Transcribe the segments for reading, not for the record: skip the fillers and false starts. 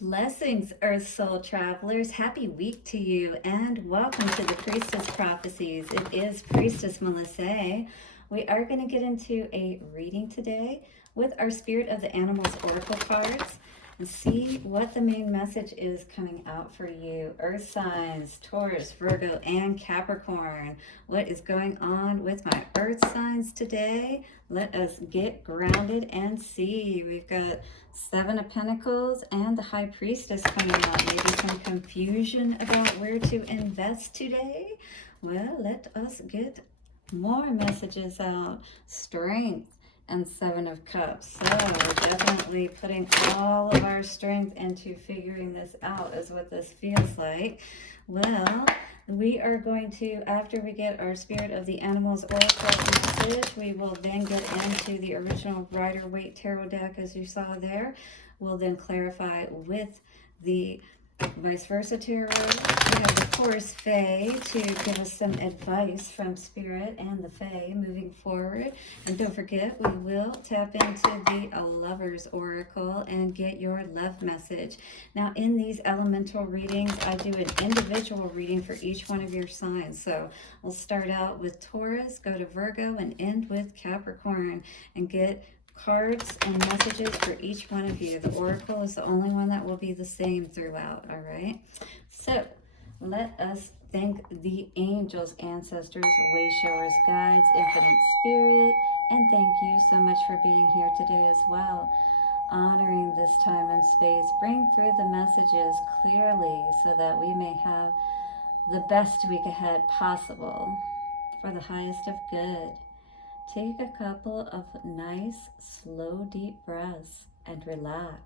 Blessings, Earth Soul Travelers. Happy week to you, and welcome to the Priestess Prophecies. It is Priestess Melissae. We are going to get into a reading today with our Spirit of the Animals Oracle cards and see what the main message is coming out for you. Earth signs, Taurus, Virgo, and Capricorn. What is going on with my Earth signs today? Let us get grounded and see. We've got Seven of Pentacles and the High Priestess coming out. Maybe some confusion about where to invest today. Well, let us get more messages out. Strength and Seven of Cups. So we're definitely putting all of our strength into figuring this out is what this feels like. Well, we are going to, after we get our Spirit of the Animals Oracle message, we will then get into the original Rider-Waite Tarot deck as you saw there. We'll then clarify with the Vice Versa Tarot. We have the Force Fae to give us some advice from Spirit and the Fae moving forward. And don't forget, we will tap into the Lover's Oracle and get your love message. Now, in these elemental readings, I do an individual reading for each one of your signs. So we'll start out with Taurus, go to Virgo, and end with Capricorn and get cards and messages for each one of you. The oracle is the only one that will be the same throughout, all right? So let us thank the angels, ancestors, way showers, guides, infinite spirit, and thank you so much for being here today as well. Honoring this time and space, bring through the messages clearly so that we may have the best week ahead possible for the highest of good. Take a couple of nice, slow, deep breaths and relax.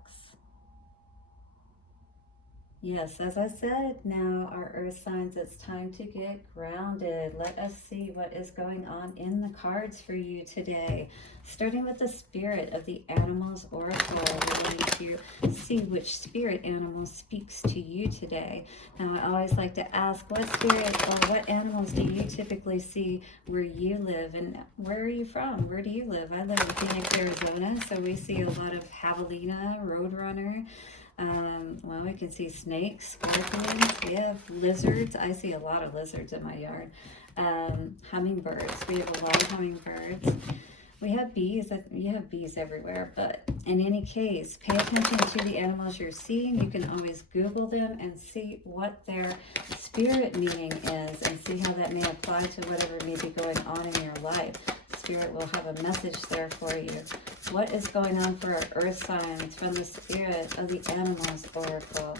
Yes, as I said, now our earth signs, it's time to get grounded. Let us see what is going on in the cards for you today. Starting with the Spirit of the Animals Oracle, we need to see which spirit animal speaks to you today. Now, I always like to ask, what spirit or what animals do you typically see where you live? And where are you from? Where do you live? I live in Phoenix, Arizona, so we see a lot of javelina, roadrunner. Well, we can see snakes, scorpions, yeah, lizards. I see a lot of lizards in my yard. Hummingbirds. We have a lot of hummingbirds. We have bees. You have bees everywhere, but in any case, pay attention to the animals you're seeing. You can always Google them and see what their spirit meaning is and see how that may apply to whatever may be going on in your life. Spirit will have a message there for you. What is going on for our earth signs from the Spirit of the Animals Oracle?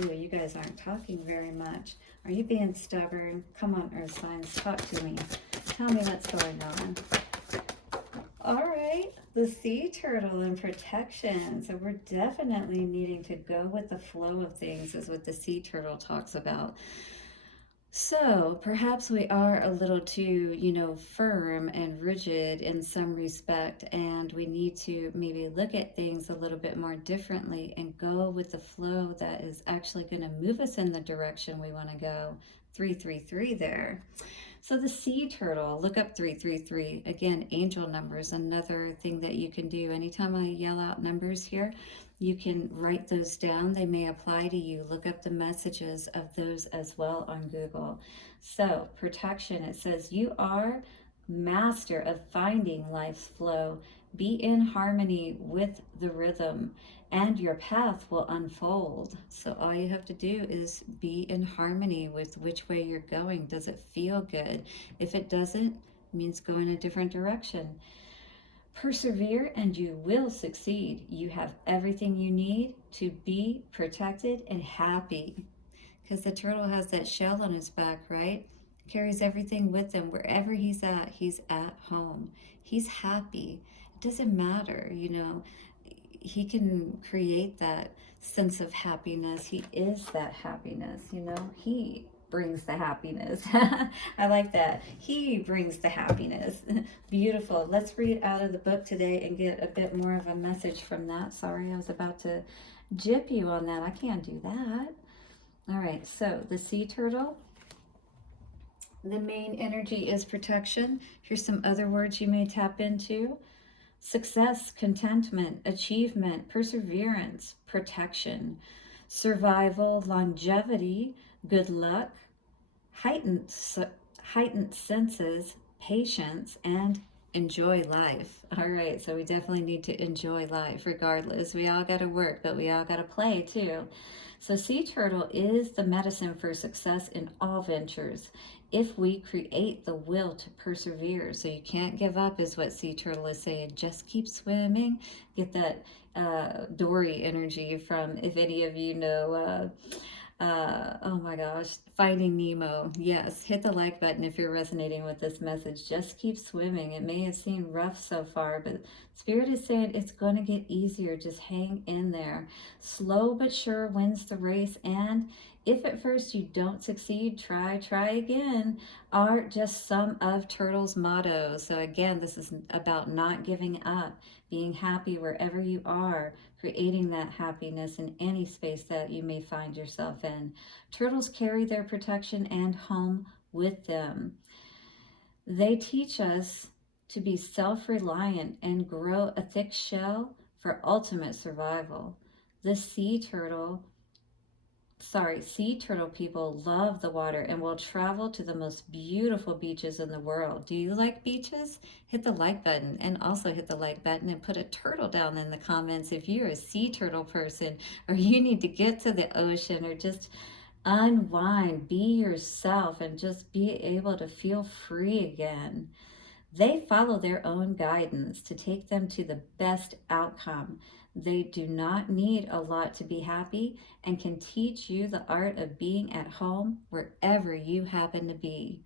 Ooh, you guys aren't talking very much. Are you being stubborn? Come on, earth signs, talk to me. Tell me what's going on. All right, the sea turtle and protection. So we're definitely needing to go with the flow of things is what the sea turtle talks about. So perhaps we are a little too, firm and rigid in some respect, and we need to maybe look at things a little bit more differently and go with the flow that is actually going to move us in the direction we want to go. 333 there. So the sea turtle, look up 333. Again, angel numbers, another thing that you can do. Anytime I yell out numbers here, you can write those down. They may apply to you. Look up the messages of those as well on Google. So protection, it says you are master of finding life's flow. Be in harmony with the rhythm and your path will unfold. So all you have to do is be in harmony with which way you're going. Does it feel good? If it doesn't, it means go in a different direction. Persevere and you will succeed. You have everything you need to be protected and happy. Because the turtle has that shell on his back, right? Carries everything with him. Wherever he's at home. He's happy. It doesn't matter, he can create that sense of happiness. He is that happiness, he brings the happiness. I like that. He brings the happiness. Beautiful. Let's read out of the book today and get a bit more of a message from that. Sorry, I was about to jip you on that. I can't do that. All right, so the sea turtle, the main energy is protection. Here's some other words you may tap into. success, contentment, achievement, perseverance, protection, survival, longevity, good luck, heightened, heightened senses, patience, and enjoy life. All right, so we definitely need to enjoy life regardless. We all got to work, but we all got to play too. So, sea turtle is the medicine for success in all ventures if we create the will to persevere. So, you can't give up, is what sea turtle is saying. Just keep swimming. Get that Dory energy from, if any of you know. Oh my gosh, Finding Nemo. Yes, hit the like button if you're resonating with this message. Just keep swimming. It may have seemed rough so far, but Spirit is saying it's going to get easier. Just hang in there. Slow but sure wins the race. And if at first you don't succeed, try again, are just some of Turtle's mottos. So again, this is about not giving up, being happy wherever you are, creating that happiness in any space that you may find yourself in. Turtles carry their protection and home with them. They teach us to be self-reliant and grow a thick shell for ultimate survival. The sea turtle people love the water and will travel to the most beautiful beaches in the world. Do you like beaches? Hit the like button, and also hit the like button and put a turtle down in the comments if you're a sea turtle person, or you need to get to the ocean, or just unwind, be yourself, and just be able to feel free again. They follow their own guidance to take them to the best outcome. They do not need a lot to be happy and can teach you the art of being at home wherever you happen to be.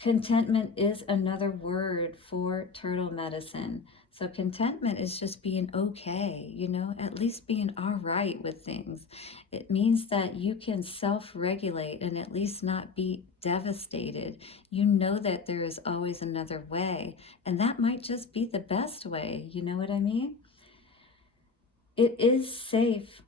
Contentment is another word for turtle medicine. So contentment is just being okay, at least being all right with things. It means that you can self-regulate and at least not be devastated. You know that there is always another way, and that might just be the best way. You know what I mean? It is safe.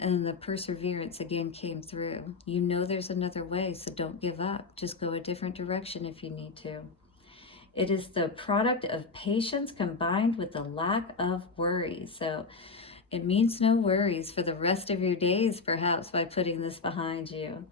And the perseverance again came through. You know there's another way, so don't give up. Just go a different direction if you need to. It is the product of patience combined with the lack of worry. So it means no worries for the rest of your days, perhaps, by putting this behind you.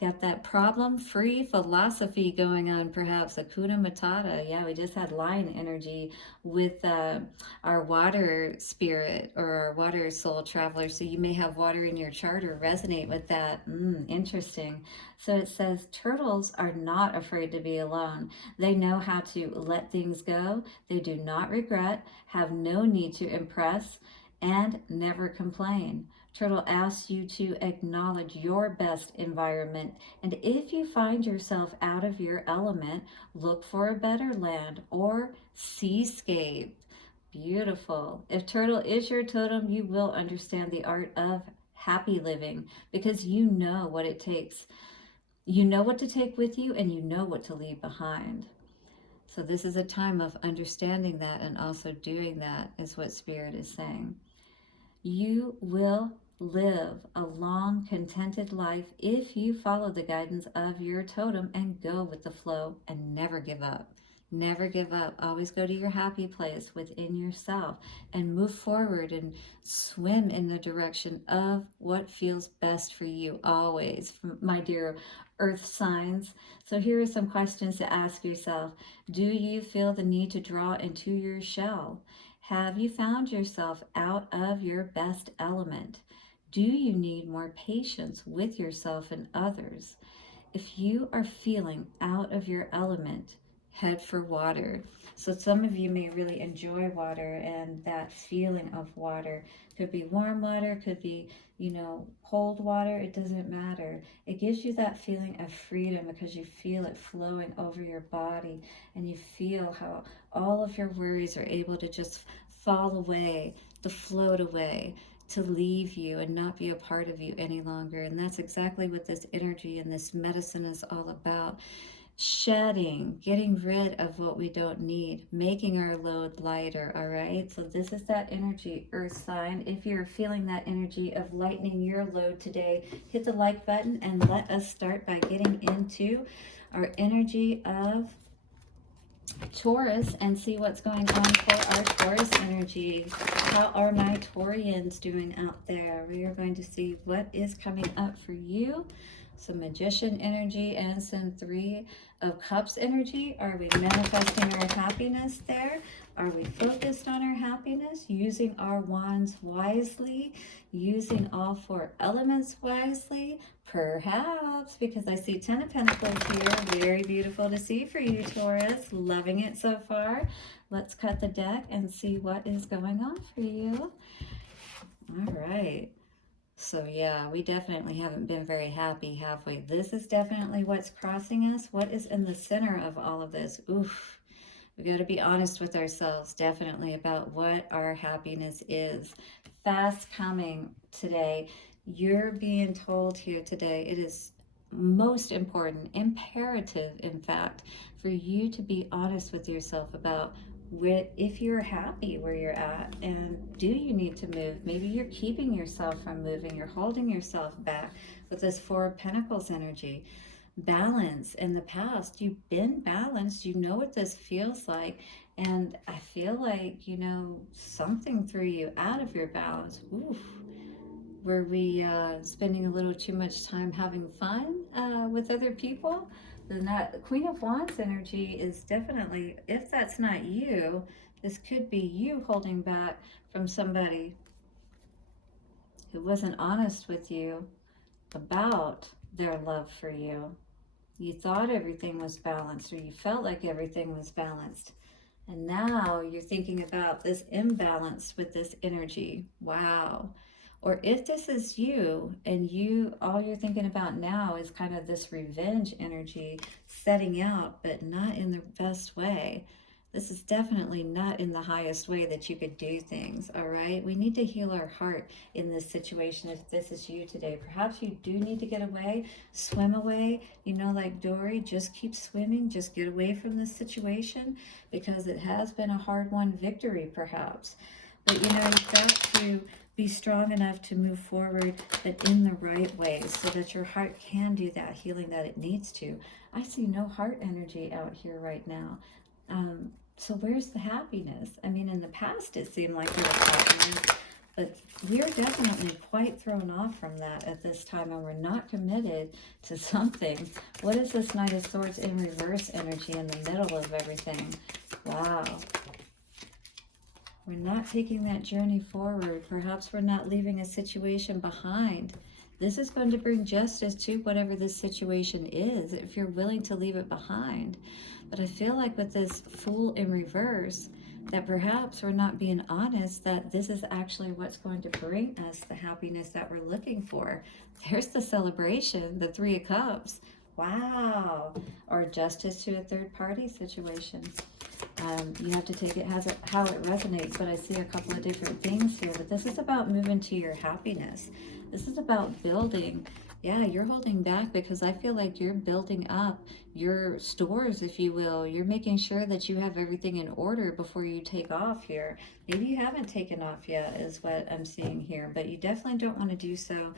Got that problem-free philosophy going on, perhaps. Hakuna Matata. Yeah, we just had lion energy with our water spirit or our water soul traveler. So you may have water in your chart or resonate with that. Interesting. So it says turtles are not afraid to be alone. They know how to let things go. They do not regret, have no need to impress, and never complain. Turtle asks you to acknowledge your best environment, and if you find yourself out of your element, look for a better land or seascape. Beautiful. If turtle is your totem, you will understand the art of happy living because you know what it takes. You know what to take with you, and you know what to leave behind. So this is a time of understanding that and also doing that, is what Spirit is saying. You will live a long, contented life if you follow the guidance of your totem and go with the flow and never give up. Never give up. Always go to your happy place within yourself and move forward and swim in the direction of what feels best for you always, my dear earth signs. So here are some questions to ask yourself. Do you feel the need to draw into your shell? Have you found yourself out of your best element? Do you need more patience with yourself and others? If you are feeling out of your element, head for water. So some of you may really enjoy water, and that feeling of water could be warm water, could be, cold water. It doesn't matter. It gives you that feeling of freedom because you feel it flowing over your body, and you feel how all of your worries are able to just fall away, to float away, to leave you and not be a part of you any longer. And that's exactly what this energy and this medicine is all about. Shedding, getting rid of what we don't need, making our load lighter. All right, so this is that energy, earth sign. If you're feeling that energy of lightening your load today, hit the like button and let us start by getting into our energy of Taurus and see what's going on for our Taurus energy. How are my Taurians doing out there? We are going to see what is coming up for you. Some Magician energy and some Three of Cups energy. Are we manifesting our happiness there? Are we focused on our happiness? Using our wands wisely? Using all four elements wisely? Perhaps, because I see 10 of Pentacles here. Very beautiful to see for you, Taurus. Loving it so far. Let's cut the deck and see what is going on for you. All right. So yeah, we definitely haven't been very happy halfway. This is definitely what's crossing us. What is in the center of all of this? Oof. We got to be honest with ourselves, definitely, about what our happiness is. Fast coming today. You're being told here today, it is most important, imperative, in fact, for you to be honest with yourself about if you're happy where you're at, and do you need to move? Maybe you're keeping yourself from moving. You're holding yourself back with this Four of Pentacles energy. Balance. In the past, you've been balanced. You know what this feels like. And I feel like, you know, something threw you out of your balance. Oof. Were we spending a little too much time having fun with other people? The Queen of Wands energy is definitely, if that's not you, this could be you holding back from somebody who wasn't honest with you about their love for you. You thought everything was balanced, or you felt like everything was balanced. And now you're thinking about this imbalance with this energy. Wow. Or if this is you, and all you're thinking about now is kind of this revenge energy setting out, but not in the best way. This is definitely not in the highest way that you could do things, all right? We need to heal our heart in this situation if this is you today. Perhaps you do need to get away, swim away, you know, like Dory, just keep swimming, just get away from this situation, because it has been a hard-won victory, perhaps. But, you know, you've got to be strong enough to move forward, but in the right way, so that your heart can do that healing that it needs to. I see no heart energy out here right now. So where's the happiness? I mean, in the past, it seemed like there was happiness, but we're definitely quite thrown off from that at this time, and we're not committed to something. What is this Knight of Swords in reverse energy in the middle of everything? Wow. We're not taking that journey forward. Perhaps we're not leaving a situation behind. This is going to bring justice to whatever this situation is, if you're willing to leave it behind. But I feel like with this Fool in reverse, that perhaps we're not being honest that this is actually what's going to bring us the happiness that we're looking for. There's the celebration, the Three of Cups. Wow. Or justice to a third party situation. You have to take it how it resonates, but I see a couple of different things here. But this is about moving to your happiness. This is about building. Yeah, you're holding back because I feel like you're building up your stores, if you will. You're making sure that you have everything in order before you take off here. Maybe you haven't taken off yet, is what I'm seeing here, but you definitely don't want to do so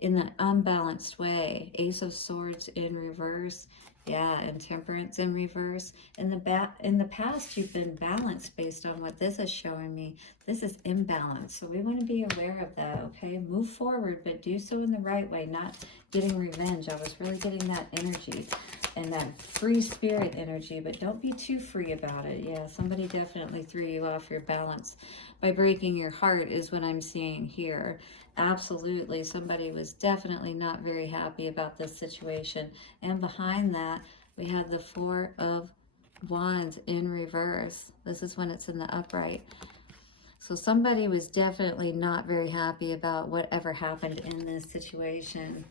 in that unbalanced way. Ace of Swords in reverse. Yeah, and Temperance in reverse. In the past, you've been balanced based on what this is showing me. This is imbalance, so we want to be aware of that, okay? Move forward, but do so in the right way, not getting revenge. I was really getting that energy and that free spirit energy, but don't be too free about it. Yeah, somebody definitely threw you off your balance by breaking your heart is what I'm seeing here. Absolutely, somebody was definitely not very happy about this situation. And behind that, we have the Four of Wands in reverse. This is when it's in the upright. So somebody was definitely not very happy about whatever happened in this situation.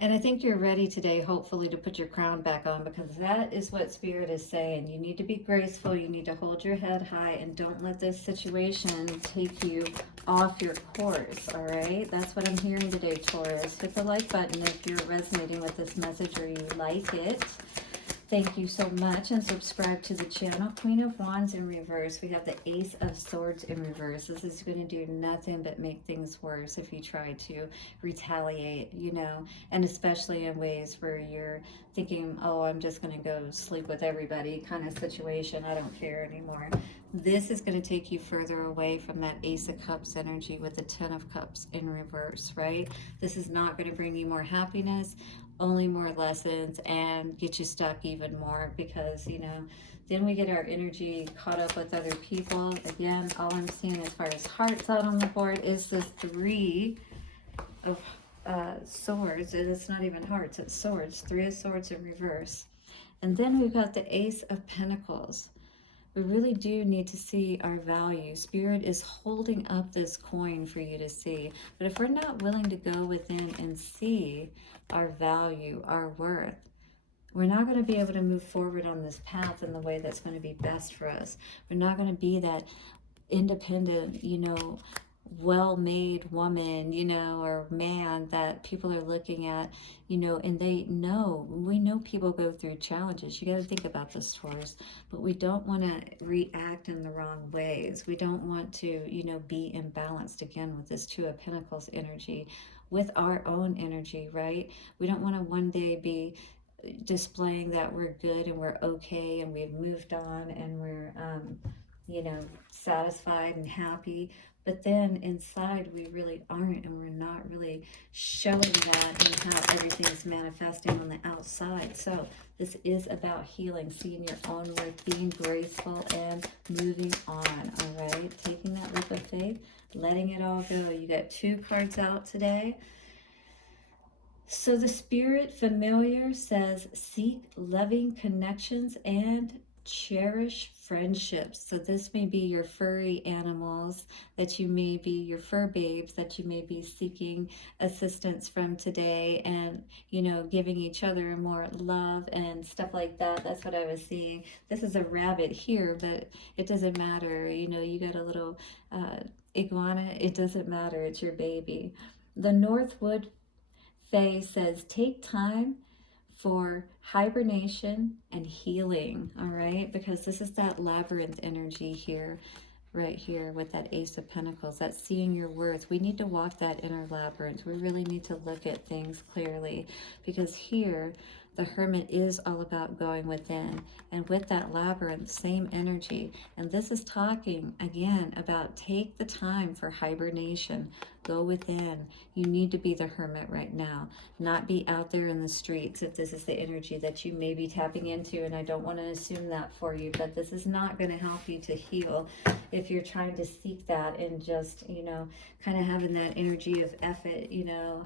And I think you're ready today, hopefully, to put your crown back on, because that is what Spirit is saying. You need to be graceful. You need to hold your head high, and don't let this situation take you off your course, all right? That's what I'm hearing today, Taurus. Hit the like button if you're resonating with this message or you like it. Thank you so much, and subscribe to the channel. Queen of Wands in reverse. We have the Ace of Swords in reverse. This is going to do nothing but make things worse if you try to retaliate, you know, and especially in ways where you're thinking, oh, I'm just going to go sleep with everybody kind of situation. I don't care anymore. This is going to take you further away from that Ace of Cups energy with the Ten of Cups in reverse, right? This is not going to bring you more happiness, only more lessons, and get you stuck even more, because, you know, then we get our energy caught up with other people. Again, all I'm seeing as far as hearts out on the board is the Three of Swords, and it's not even hearts, it's swords. Three of Swords in reverse. And then we've got the Ace of Pentacles. We really do need to see our value. Spirit is holding up this coin for you to see. But if we're not willing to go within and see our value, our worth, we're not going to be able to move forward on this path in the way that's going to be best for us. We're not going to be that independent, you know, well-made woman, you know, or man that people are looking at, you know, and we know people go through challenges. You got to think about this, Taurus, but we don't want to react in the wrong ways. We don't want to, you know, be imbalanced again with this Two of Pentacles energy, with our own energy, right? We don't want to one day be displaying that we're good and we're okay and we've moved on and we're, you know, satisfied and happy. But then inside we really aren't, and we're not really showing that in how everything's manifesting on the outside. So this is about healing, seeing your own worth, being graceful, and moving on, all right? Taking that leap of faith, letting it all go. You got 2 cards out today. So the Spirit Familiar says, seek loving connections and cherish friendships. So this may be your furry animals that you may be, your fur babes that you may be seeking assistance from today, and, you know, giving each other more love and stuff like that. That's what I was seeing. This is a rabbit here, but it doesn't matter. You know, you got a little iguana. It doesn't matter. It's your baby. The Northwood Fae says, take time for hibernation and healing, all right? Because this is that labyrinth energy here, right here with that Ace of Pentacles, that's seeing your worth. We need to walk that inner labyrinth. We really need to look at things clearly, because here the Hermit is all about going within, and with that labyrinth, same energy. And this is talking again about take the time for hibernation. Go within. You need to be the hermit right now, not be out there in the streets if this is the energy that you may be tapping into. And I don't want to assume that for you, but this is not going to help you to heal if you're trying to seek that and just, you know, kind of having that energy of F it, you know,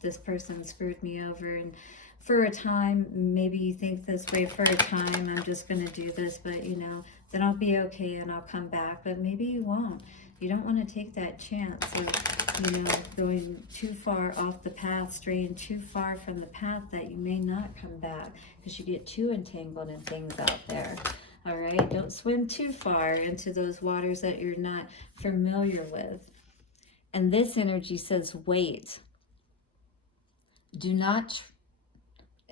this person screwed me over, and for a time, maybe you think this way, for a time, I'm just going to do this, but, you know, then I'll be okay and I'll come back. But maybe you won't. You don't want to take that chance of, you know, going too far off the path, straying too far from the path that you may not come back, because you get too entangled in things out there. All right? Don't swim too far into those waters that you're not familiar with. And this energy says, wait. Do not...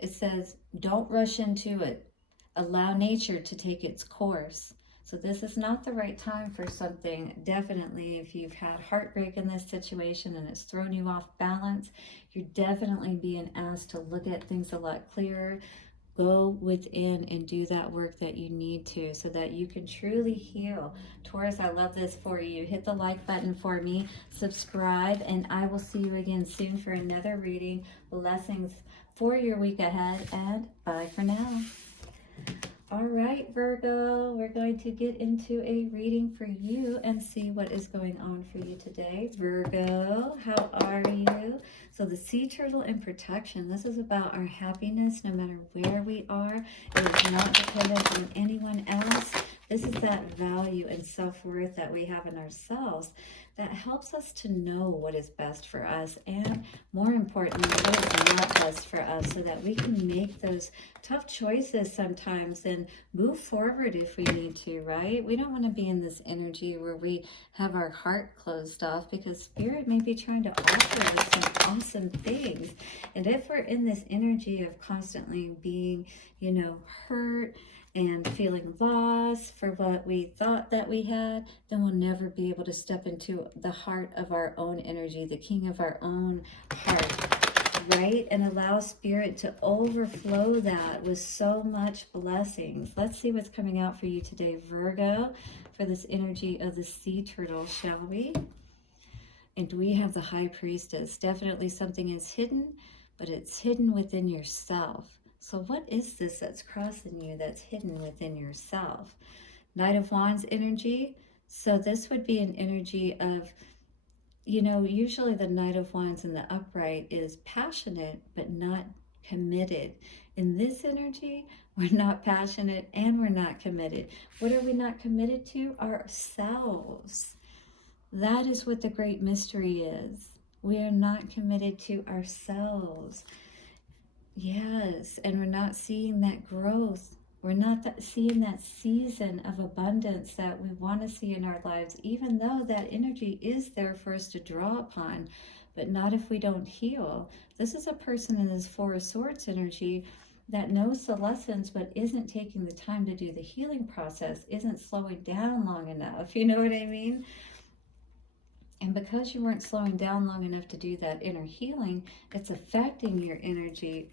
It says, don't rush into it. Allow nature to take its course. So this is not the right time for something. Definitely, if you've had heartbreak in this situation and it's thrown you off balance, you're definitely being asked to look at things a lot clearer. Go within and do that work that you need to, so that you can truly heal. Taurus, I love this for you. Hit the like button for me, subscribe, and I will see you again soon for another reading. Blessings for your week ahead, and bye for now. All right, Virgo, we're going to get into a reading for you and see what is going on for you today. Virgo, how are you? So the sea turtle in protection, this is about our happiness no matter where we are. It is not dependent on anyone else. This is that value and self-worth that we have in ourselves that helps us to know what is best for us, and more importantly, what is not best for us, so that we can make those tough choices sometimes and move forward if we need to, right? We don't want to be in this energy where we have our heart closed off, because Spirit may be trying to offer us some awesome things. And if we're in this energy of constantly being, hurt and feeling lost for what we thought that we had, then we'll never be able to step into the heart of our own energy, the king of our own heart, right? And allow Spirit to overflow that with so much blessings. Let's see what's coming out for you today, Virgo, for this energy of the sea turtle, shall we? And we have the High Priestess. Definitely something is hidden, but it's hidden within yourself. So what is this that's crossing you that's hidden within yourself? Knight of Wands energy. So this would be an energy of, usually the Knight of Wands in the upright is passionate, but not committed. In this energy, we're not passionate and we're not committed. What are we not committed to? Ourselves. That is what the great mystery is. We are not committed to ourselves. Yes, and we're not seeing that growth. We're not seeing that season of abundance that we want to see in our lives, even though that energy is there for us to draw upon, but not if we don't heal. This is a person in this Four of Swords energy that knows the lessons, but isn't taking the time to do the healing process, isn't slowing down long enough. You know what I mean? And because you weren't slowing down long enough to do that inner healing, it's affecting your energy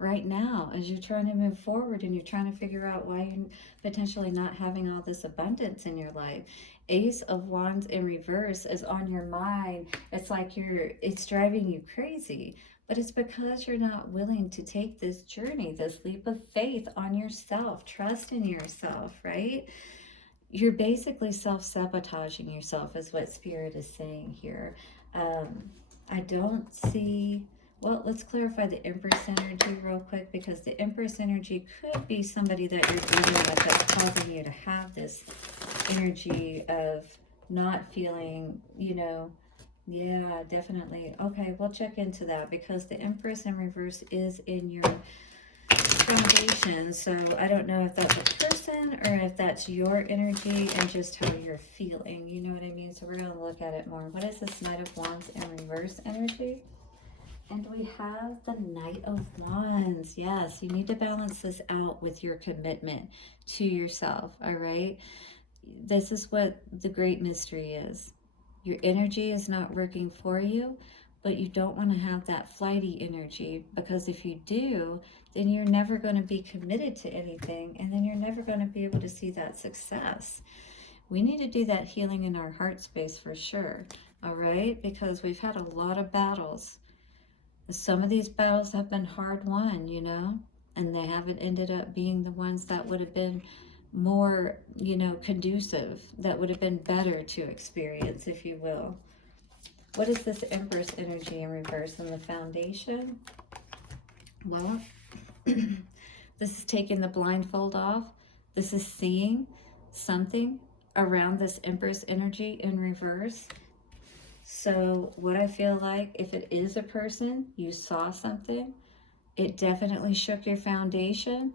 right now as you're trying to move forward and you're trying to figure out why you're potentially not having all this abundance in your life. Ace of Wands in reverse is on your mind. It's like it's driving you crazy, but it's because you're not willing to take this journey, this leap of faith on yourself, trust in yourself, right? You're basically self-sabotaging yourself is what Spirit is saying here. I don't see... Well, let's clarify the Empress energy real quick, because the Empress energy could be somebody that you're dealing with that's causing you to have this energy of not feeling, yeah, definitely. Okay, we'll check into that, because the Empress in reverse is in your foundation. So I don't know if that's a person or if that's your energy and just how you're feeling. You know what I mean? So we're going to look at it more. What is this Knight of Wands in reverse energy? And we have the Knight of Wands. Yes, you need to balance this out with your commitment to yourself, all right? This is what the great mystery is. Your energy is not working for you, but you don't want to have that flighty energy, because if you do, then you're never going to be committed to anything, and then you're never going to be able to see that success. We need to do that healing in our heart space for sure, all right? Because we've had a lot of battles. Some of these battles have been hard won, and they haven't ended up being the ones that would have been more, conducive, that would have been better to experience, if you will. What is this Empress energy in reverse in the foundation? Well, this is taking the blindfold off. This is seeing something around this Empress energy in reverse. So what I feel like, if it is a person, you saw something, it definitely shook your foundation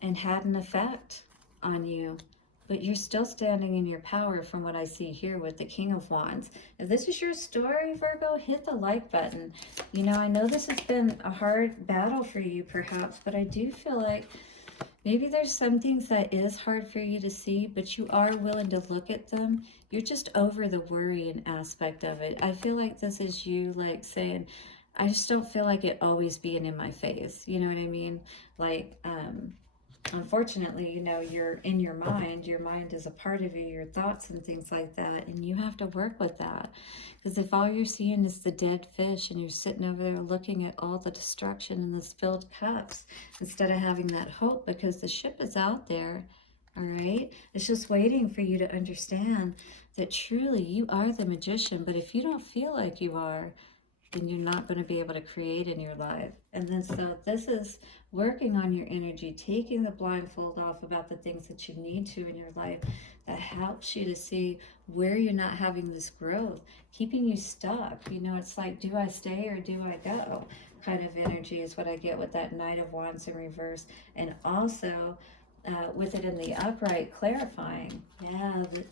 and had an effect on you. But you're still standing in your power from what I see here with the King of Wands. If this is your story, Virgo, hit the like button. I know this has been a hard battle for you perhaps, but I do feel like maybe there's some things that is hard for you to see, but you are willing to look at them. You're just over the worrying aspect of it. I feel like this is you like saying, I just don't feel like it always being in my face. You know what I mean? Like, unfortunately, you're in your mind. Your mind is a part of you, your thoughts and things like that. And you have to work with that. Because if all you're seeing is the dead fish and you're sitting over there looking at all the destruction and the spilled cups, instead of having that hope, because the ship is out there, all right? It's just waiting for you to understand that truly you are the magician. But if you don't feel like you are, then you're not going to be able to create in your life. And then so this is working on your energy, taking the blindfold off about the things that you need to in your life, that helps you to see where you're not having this growth, keeping you stuck. You know, it's like, do I stay or do I go? Kind of energy is what I get with that Knight of Wands in reverse. And also with it in the upright, clarifying, that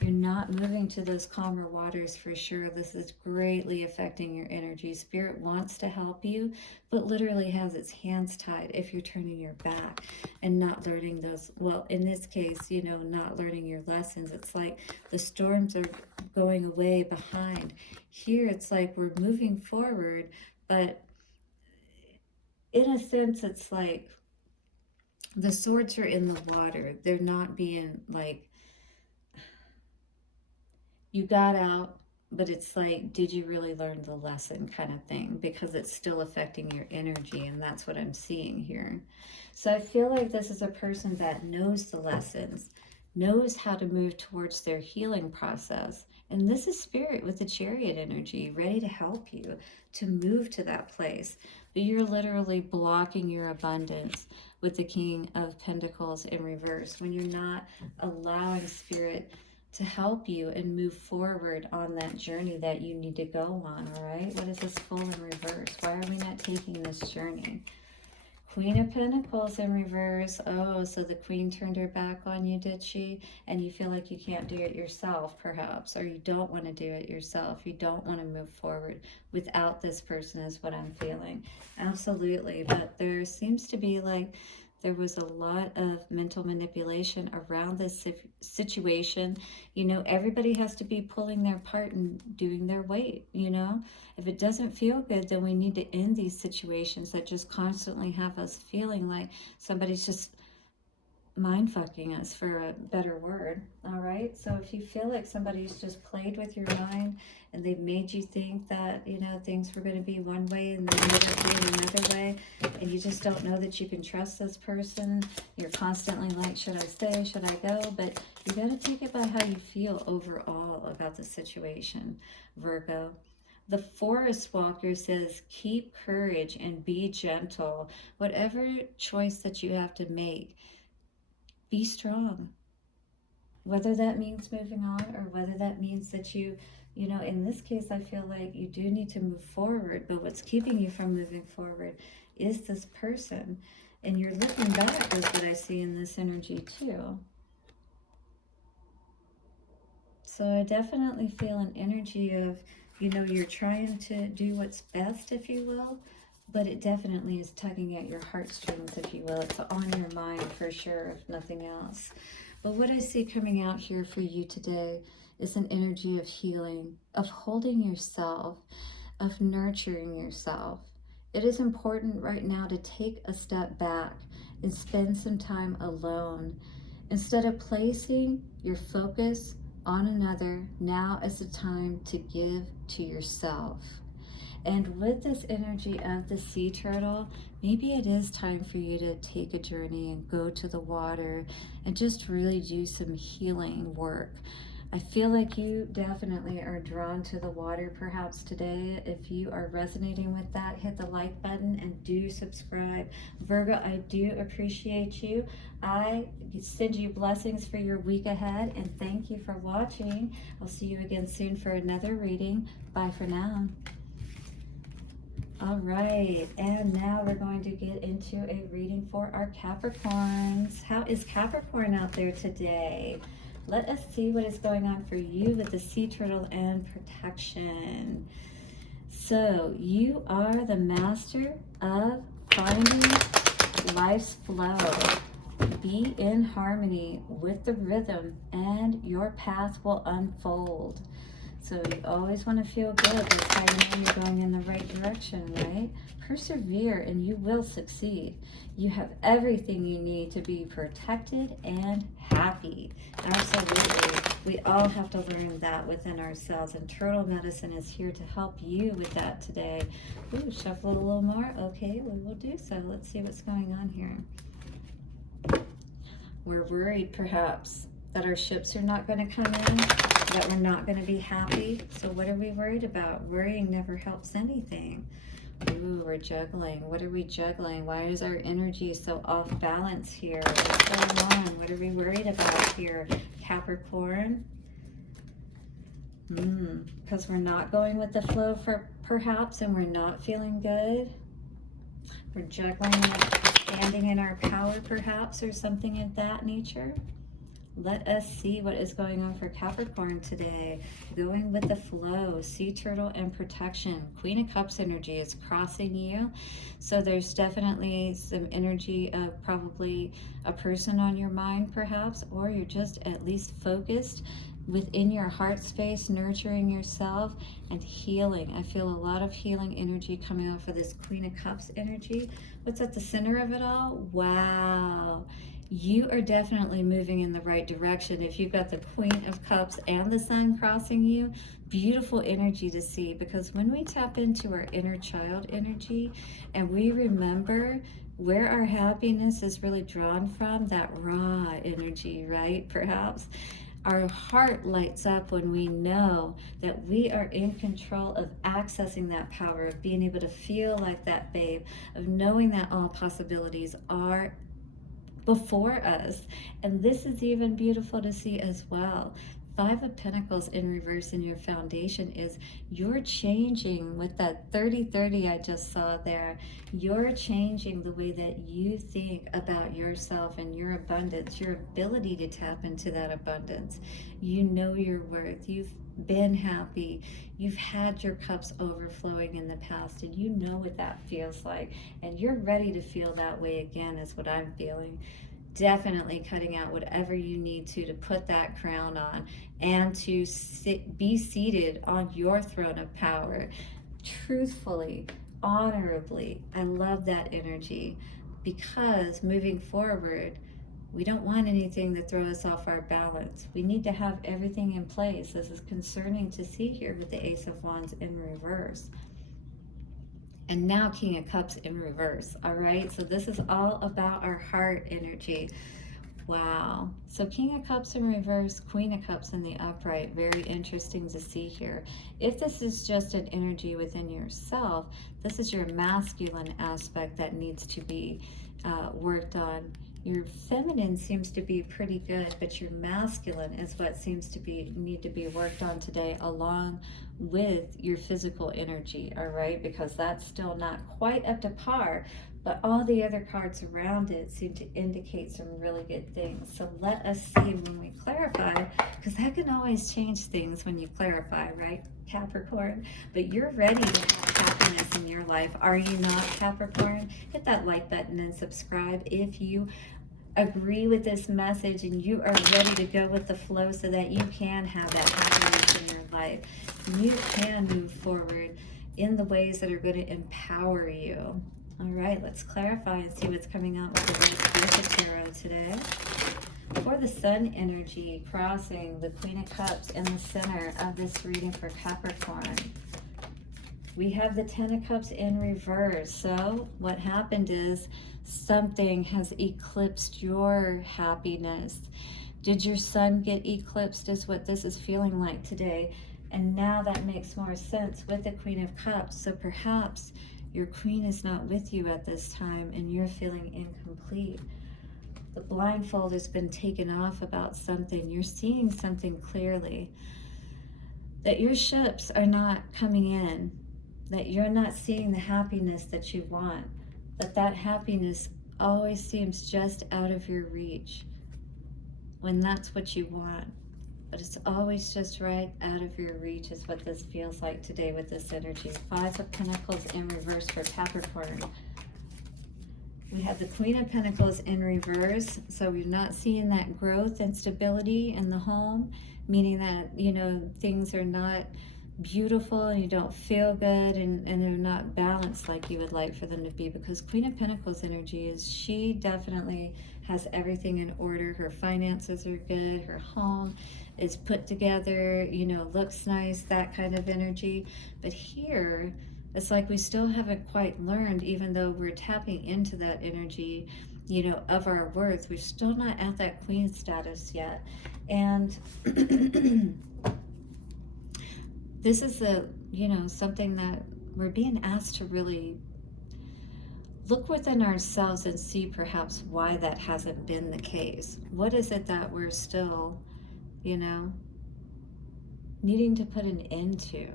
you're not moving to those calmer waters for sure. This is greatly affecting your energy. Spirit wants to help you, but literally has its hands tied if you're turning your back and not learning those, well, in this case, you know, not learning your lessons. It's like the storms are going away behind. Here, it's like we're moving forward, but in a sense, it's like the swords are in the water. They're not being like, you got out, but it's like, did you really learn the lesson kind of thing? Because it's still affecting your energy, and that's what I'm seeing here. So I feel like this is a person that knows the lessons, knows how to move towards their healing process. And this is Spirit with the Chariot energy, ready to help you to move to that place. But you're literally blocking your abundance with the King of Pentacles in reverse when you're not allowing Spirit to help you and move forward on that journey that you need to go on, all right? What is this Fool in reverse? Why are we not taking this journey? Queen of Pentacles in reverse. Oh, so the Queen turned her back on you, did she? And you feel like you can't do it yourself, perhaps, or you don't want to do it yourself. You don't want to move forward without this person is what I'm feeling. Absolutely, but there seems to be like, there was a lot of mental manipulation around this situation. You know, everybody has to be pulling their part and doing their weight, you know? If it doesn't feel good, then we need to end these situations that just constantly have us feeling like somebody's just mind-fucking us, for a better word, all right? So if you feel like somebody's just played with your mind and they've made you think that, you know, things were going to be one way and they ended up being another way, and you just don't know that you can trust this person, you're constantly like, should I stay, should I go? But you got to take it by how you feel overall about the situation, Virgo. The Forest Walker says, keep courage and be gentle. Whatever choice that you have to make, be strong. Whether that means moving on or whether that means that you know, in this case, I feel like you do need to move forward, but what's keeping you from moving forward is this person. And you're looking back is what I see in this energy too. So I definitely feel an energy of, you know, you're trying to do what's best, if you will, but it definitely is tugging at your heartstrings, if you will. It's on your mind for sure, if nothing else. But what I see coming out here for you today is an energy of healing, of holding yourself, of nurturing yourself. It is important right now to take a step back and spend some time alone. Instead of placing your focus on another, now is the time to give to yourself. And with this energy of the sea turtle, maybe it is time for you to take a journey and go to the water and just really do some healing work. I feel like you definitely are drawn to the water perhaps today. If you are resonating with that, hit the like button and do subscribe. Virgo, I do appreciate you. I send you blessings for your week ahead, and thank you for watching. I'll see you again soon for another reading. Bye for now. All right, and now we're going to get into a reading for our Capricorns. How is Capricorn out there today? Let us see what is going on for you with the sea turtle and protection. So you are the master of finding life's flow. Be in harmony with the rhythm and your path will unfold. So you always want to feel good. That's how you know you're going in the right direction, right? Persevere and you will succeed. You have everything you need to be protected and happy. Absolutely. We all have to learn that within ourselves, and Turtle Medicine is here to help you with that today. Ooh, shuffle it a little more. Okay, we will do so. Let's see what's going on here. We're worried perhaps that our ships are not going to come in. that we're not going to be happy. So what are we worried about? Worrying never helps anything. Ooh, we're juggling. What are we juggling? Why is our energy so off balance here? What's going on? What are we worried about here, Capricorn? Because we're not going with the flow perhaps, and we're not feeling good. We're juggling, standing in our power perhaps, or something of that nature. Let us see what is going on for Capricorn today. Going with the flow, sea turtle and protection. Queen of Cups energy is crossing you. So there's definitely some energy of probably a person on your mind perhaps, or you're just at least focused within your heart space, nurturing yourself and healing. I feel a lot of healing energy coming off of this Queen of Cups energy. What's at the center of it all? Wow. You are definitely moving in the right direction. If you've got the Queen of Cups and the Sun crossing you, beautiful energy to see, because when we tap into our inner child energy and we remember where our happiness is really drawn from, that raw energy, right? Perhaps our heart lights up when we know that we are in control of accessing that power, of being able to feel like that babe, of knowing that all possibilities are before us. And this is even beautiful to see as well. 5 of Pentacles in reverse in your foundation is you're changing with that 30-30 I just saw there. You're changing the way that you think about yourself and your abundance, your ability to tap into that abundance. You know your worth. You've been happy. You've had your cups overflowing in the past, and you know what that feels like. And you're ready to feel that way again, is what I'm feeling. Definitely cutting out whatever you need to put that crown on and to be seated on your throne of power, truthfully, honorably. I love that energy, because moving forward, we don't want anything to throw us off our balance. We need to have everything in place. This is concerning to see here with the Ace of Wands in reverse. And now King of Cups in reverse. All right, so this is all about our heart energy. Wow. So King of Cups in reverse, Queen of Cups in the upright. Very interesting to see here. If this is just an energy within yourself, this is your masculine aspect that needs to be worked on. Your feminine seems to be pretty good, but your masculine is what seems to need to be worked on today, along with your physical energy, all right? Because that's still not quite up to par, but all the other cards around it seem to indicate some really good things. So let us see when we clarify, because that can always change things when you clarify, right, Capricorn? But you're ready to have happiness in your life, are you not, Capricorn? Hit that like button and subscribe if you agree with this message and you are ready to go with the flow, so that you can have that happiness in your life. You can move forward in the ways that are going to empower you. All right, let's clarify and see what's coming out with the Tarot today. For the Sun energy crossing the Queen of Cups in the center of this reading for Capricorn, we have the 10 of Cups in reverse. So what happened is something has eclipsed your happiness. Did your sun get eclipsed, is what this is feeling like today. And now that makes more sense with the Queen of Cups. So perhaps your queen is not with you at this time and you're feeling incomplete. The blindfold has been taken off about something. You're seeing something clearly. That your ships are not coming in. That you're not seeing the happiness that you want. That happiness always seems just out of your reach when that's what you want. But it's always just right out of your reach, is what this feels like today with this energy. 5 of Pentacles in reverse for Capricorn. We have the Queen of Pentacles in reverse. So we're not seeing that growth and stability in the home, meaning that, you know, things are not beautiful and you don't feel good, and they're not balanced like you would like for them to be, because Queen of Pentacles energy is, she definitely has everything in order. Her finances are good, her home is put together, you know, looks nice, that kind of energy. But here it's like we still haven't quite learned, even though we're tapping into that energy, you know, of our worth. We're still not at that queen status yet. And this is you know, something that we're being asked to really look within ourselves and see perhaps why that hasn't been the case. What is it that we're still, you know, needing to put an end to?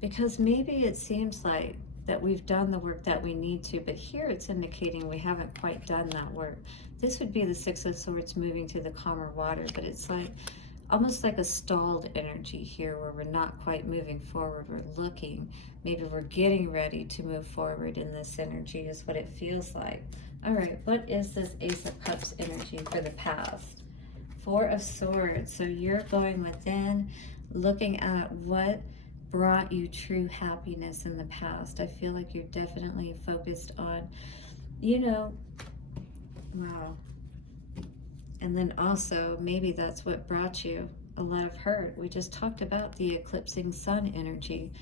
Because maybe it seems like that we've done the work that we need to, but here it's indicating we haven't quite done that work. This would be the Six of Swords moving to the calmer water, but it's like almost like a stalled energy here where we're not quite moving forward. We're looking, maybe we're getting ready to move forward in this energy is what it feels like. All right, what is this Ace of Cups energy for the past? Four of Swords. So you're going within, looking at what brought you true happiness in the past. I feel like you're definitely focused on, you know, wow. And then also, maybe that's what brought you a lot of hurt. We just talked about the eclipsing sun energy.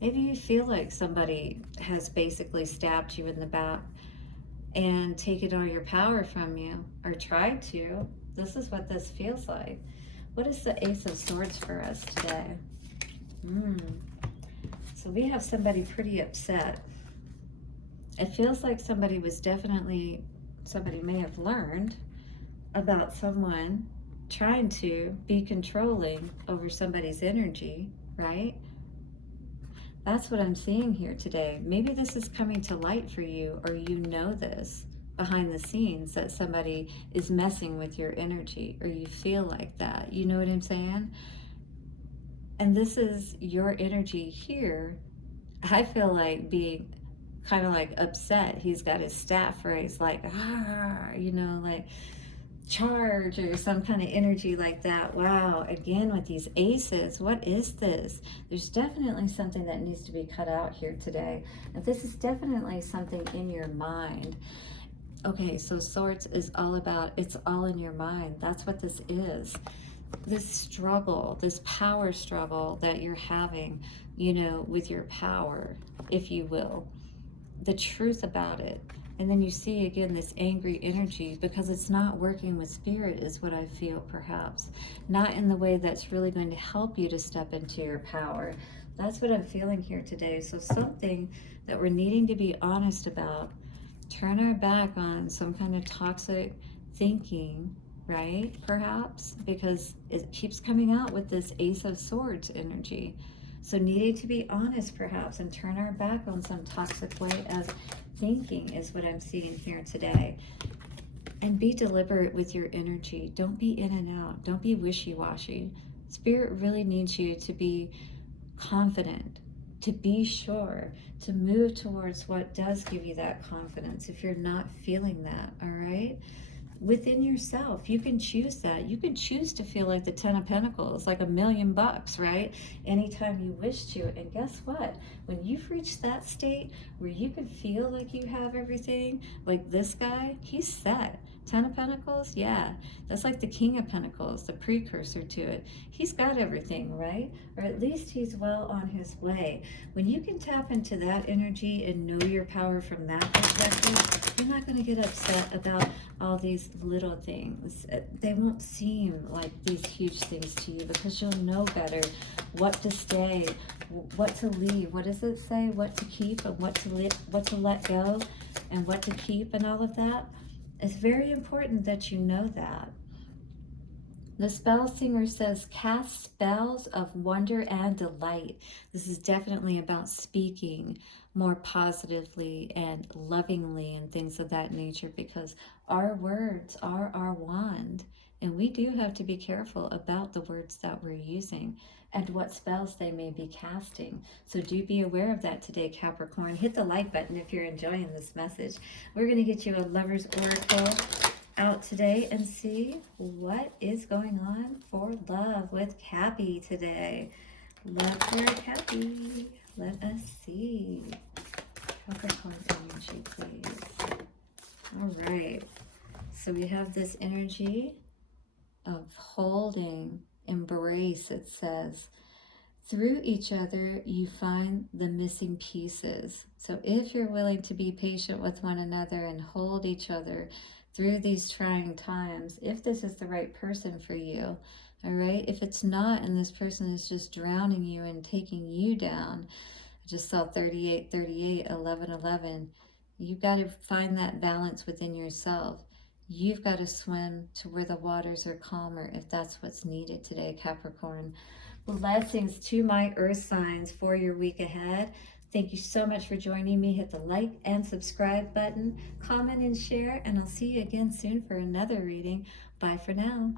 Maybe you feel like somebody has basically stabbed you in the back and taken all your power from you, or tried to. This is what this feels like. What is the Ace of Swords for us today? So we have somebody pretty upset. It feels like somebody may have learned about someone trying to be controlling over somebody's energy, right? That's what I'm seeing here today. Maybe this is coming to light for you, or you know this behind the scenes, that somebody is messing with your energy, or you feel like that. You know what I'm saying? And this is your energy here. I feel like being kind of like upset. He's got his staff raised, like, you know, like charge, or some kind of energy like that. Wow, again with these aces, what is this? There's definitely something that needs to be cut out here today. And this is definitely something in your mind. Okay, so Swords is all about, it's all in your mind. That's what this is. This struggle, this power struggle that you're having, you know, with your power, if you will, the truth about it. And then you see again this angry energy because it's not working with spirit, is what I feel, perhaps. Not in the way that's really going to help you to step into your power. That's what I'm feeling here today. So something that we're needing to be honest about, turn our back on some kind of toxic thinking, right? Perhaps, because it keeps coming out with this Ace of Swords energy. So needing to be honest perhaps and turn our back on some toxic way of thinking is what I'm seeing here today. And be deliberate with your energy. Don't be in and out. Don't be wishy-washy. Spirit really needs you to be confident, to be sure, to move towards what does give you that confidence if you're not feeling that, all right? Within yourself, you can choose that. You can choose to feel like the Ten of Pentacles, like $1,000,000, right? Anytime you wish to. And guess what? When you've reached that state where you can feel like you have everything, like this guy, he's set. Ten of Pentacles, yeah. That's like the King of Pentacles, the precursor to it. He's got everything, right? Or at least he's well on his way. When you can tap into that energy and know your power from that perspective, you're not going to get upset about all these little things. They won't seem like these huge things to you because you'll know better what to stay, what to leave. What does it say? What to keep and what to let go and what to keep and all of that. It's very important that you know that. The spell singer says, cast spells of wonder and delight. This is definitely about speaking more positively and lovingly and things of that nature, because our words are our wand. And we do have to be careful about the words that we're using and what spells they may be casting. So do be aware of that today, Capricorn. Hit the like button if you're enjoying this message. We're going to get you a Lover's Oracle out today and see what is going on for love with Cappy today. Love for Cappy. Let us see. Capricorn energy, please. All right. So we have this energy of holding, embrace, it says. through each other, you find the missing pieces. So if you're willing to be patient with one another and hold each other through these trying times, if this is the right person for you, all right? If it's not, and this person is just drowning you and taking you down, I just saw 38, 38, 11, 11. You've got to find that balance within yourself. You've got to swim to where the waters are calmer if that's what's needed today, Capricorn. Blessings to my earth signs for your week ahead. Thank you so much for joining me. Hit the like and subscribe button, comment and share, and I'll see you again soon for another reading. Bye for now.